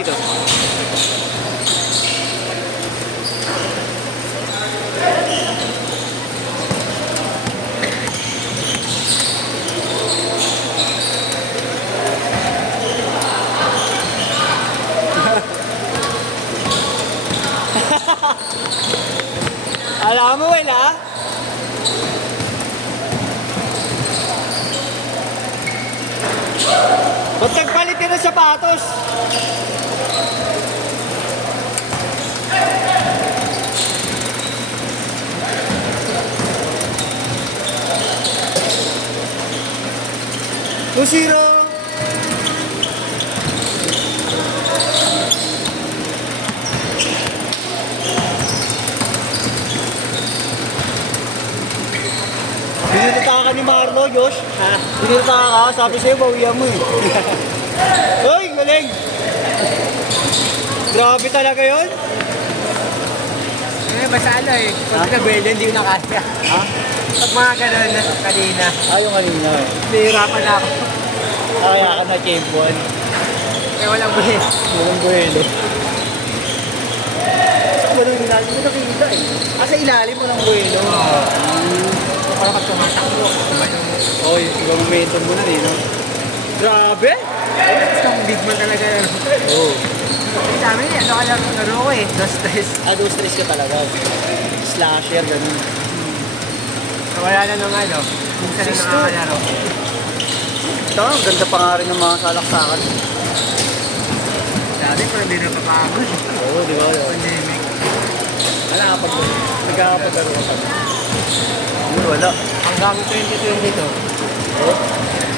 dito. Alam mo, wala? Ba't nagpalit ka ng sapatos? Kusiro! Binilita ka ni Marlo, Josh. Ha? Binilita ka, sabi sa'yo, bawian mo eh. Uy, galing! Grabe talaga yun. Eh, basta ano eh. Pag nag-weld, hindi ko nakasya. Ha? Pag mga ganun na kanina. Yung kanina eh. Nahihirapan na ako. Kaya ka na champion. Eh, walang buhis. Walang buhelo. Saan ba nung ilalim mo nakikita eh? Sa ilalim mo ng buhelo. Oo. Parang ka tumatakbo. Oo, yung momentum mo na eh, no? Grabe! Gusto kong big man talaga yan. Oo. Sa amin, ano kaya kung laro ko eh. Dos tres. Dos stress ka talaga. Slasher, ganun. Wala na nung ano. Minsan na 6-2. nakakalaro. Ito, ang ganda pa nga rin ng mga salaksakan. Dati pero hindi na papagod. Oo, di ba? Pandemic. Wala kapag nagkakapaglaro ka pa. Wala. Hanggang 2022. Oo?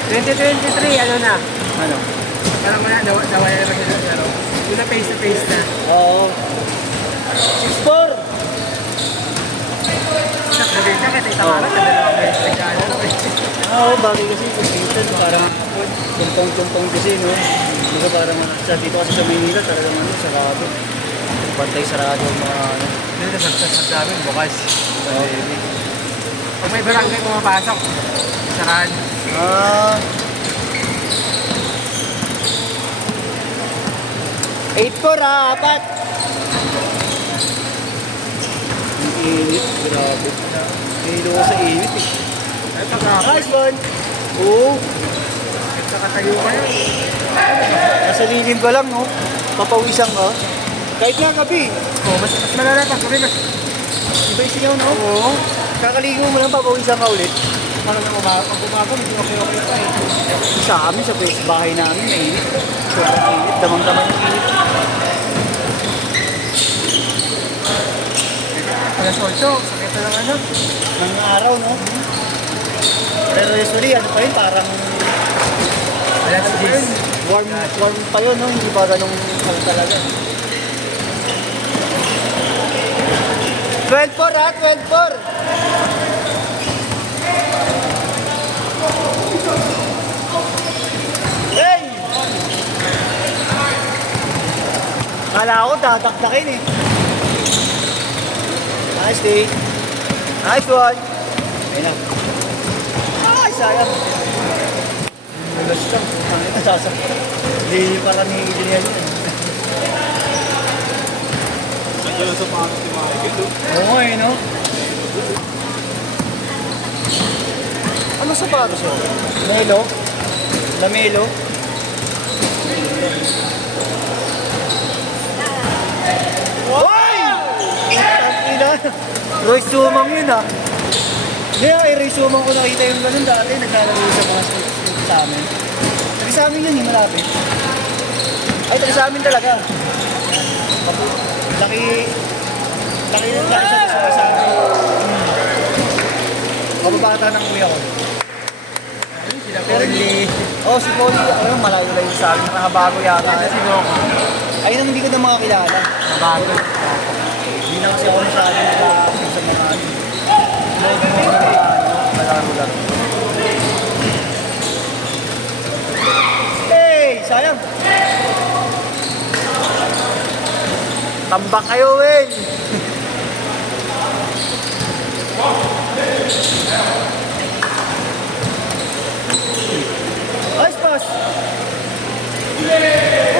2023, ano na? Ano? Parang wala, nawala na ba sila laro? Yung na face to face na. Oo. 6-4! Sabi ka, kasi tawala sa dalawang beses nagkalaro eh. Oo, bagay kasi computer, parang tumpong-tumpong kasi, no? Diba parang sa dito kasi sa Maynila, talagang ano, sarado. Bantay sarado ang mga ano. Dito sa namin, bukas. Pag may barangay pumapasok, sarahan. Ah. 8-4 ha, apat. Ang init, grabe. Hilo ko sa init eh. Ay, pagkakapon. Nice one! Oo. Nagkakatayo ka yun. Nasa lilim ka lang, no? Papawisan ka. Kahit nga gabi. Oh, mas malala pag gabi, mas Iba yung singaw, no? oo. Kakaligo mo lang, papawisan ka ulit. Parang pag umaga, hindi okay pa eh. Sa amin, sa bahay namin, mainit. Sobrang init. Damang-damang yung init. Alas 8, sakit na lang ano. Ng araw, no? Pero usually, ano pa yun, parang Alas 10. warm pa yun, no? Hindi pa ganong ano talaga. 12-4 ha, 12-4! Hey! Kala ko dadakdakin eh. Nice day. Nice one. Ayun na. Ay, sayang. Malas lang. Ang ito sasang. Hindi para ni Adrian yun. Nandiyan sa pangat si Michael. Oo eh, no? Ano sapatos yun? Melo? Lamelo? Hoy! Ina. Royce Sumang yun ah. Hindi ah, Royce Sumang ko nakita yung ganun dati. Naglalaro sa mga street sa amin. Taga sa amin yun, malapit. Ay, taga sa amin talaga. Laki siya sa amin. Kababata ng kuya ko. Pero hindi. Si Polly, ako yung malayo-layo sa amin. Nakabago yata. Si Coco. Ayun ang hindi ko na mga kilala. Mabago. Hindi na kasi ako masyado nag-aapin sa mga ano. Malaro-laro. Hey! Sayang! Tambak kayo, Will! Nice pass!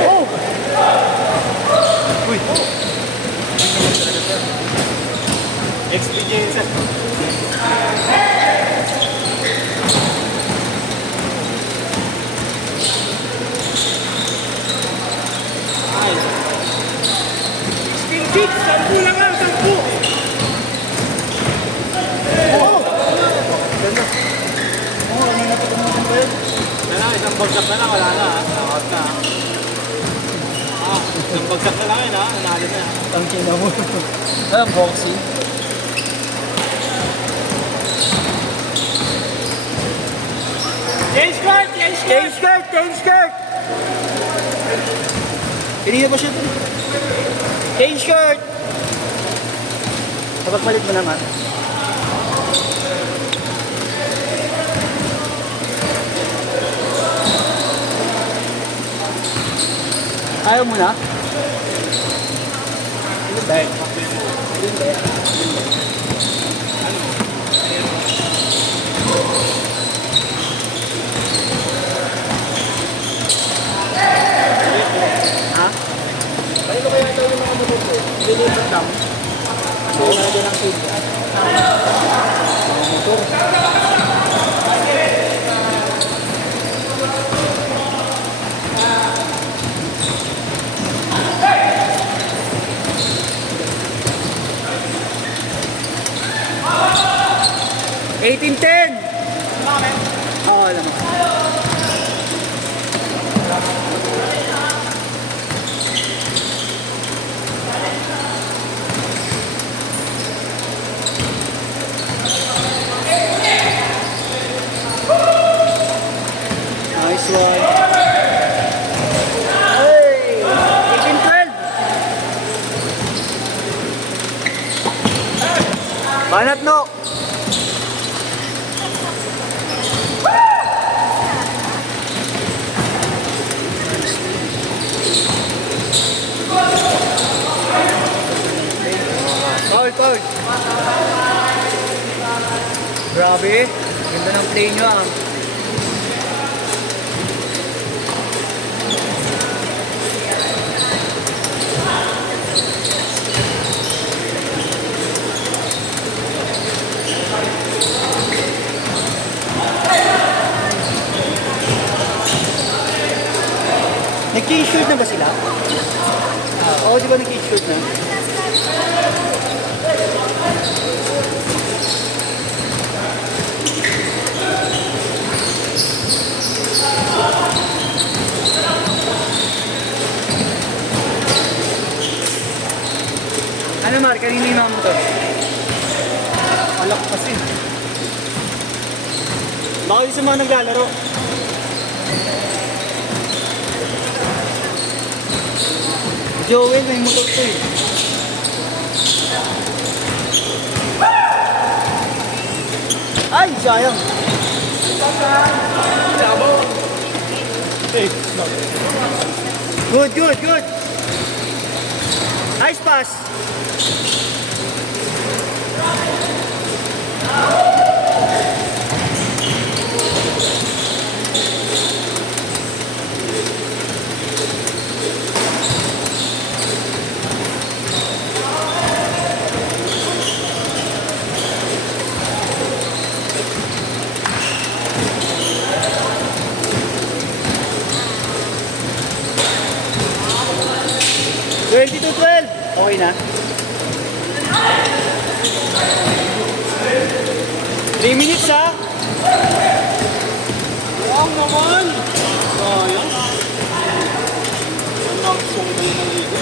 Oh! bagsak na lang, wala na ha. Nakot na ha. Isang bagsak na lang yun ha. Nanalo na. Ang kina mo. Alam, boxing. Change card! Change card! Change skirt! Change skirt! Kanina pa siya dun. Change skirt! Kapag palit mo naman. Ayaw mo na? Dahil. Ha? Paano kaya ito yung mga motor ko? Deliver lang. Oo, nalagyan ng pin. Mga motor. $18.10. Oo, alam mo. Nice one. Hey! 18-12. Banat no! Foul. Grabe. Ganda ng play nyo ah. Nag-t-shirt na ba sila? Oo, di ba nag-t-shirt na? Ano Mar, kanina yung mga motor? Alak kasi. Baka yung sa mga naglalaro. Joel, may motor to eh. Ay, sayang. Good. Nice pass. $22.12. Okay na. 3 minutes ha. Wang naman! Sayang. Ang song na yun ang ligo.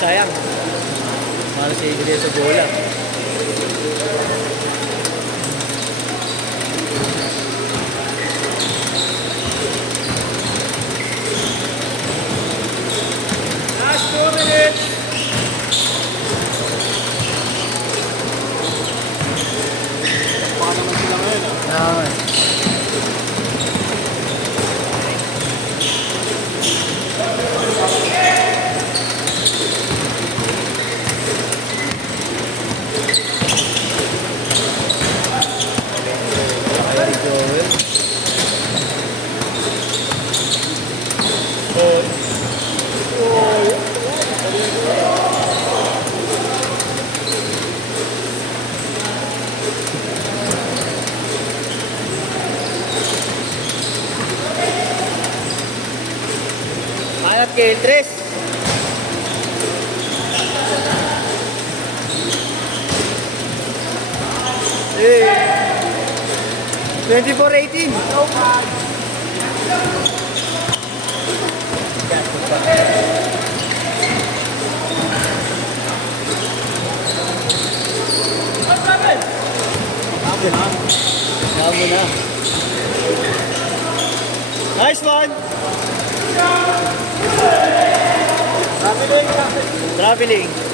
Sayang. Para sa ibigay sa bola. Last 2 minutes! Baka naman sila ngayon ah. kay Eltres. Eh, 24-18. Kamo na. Nice one. Traveling.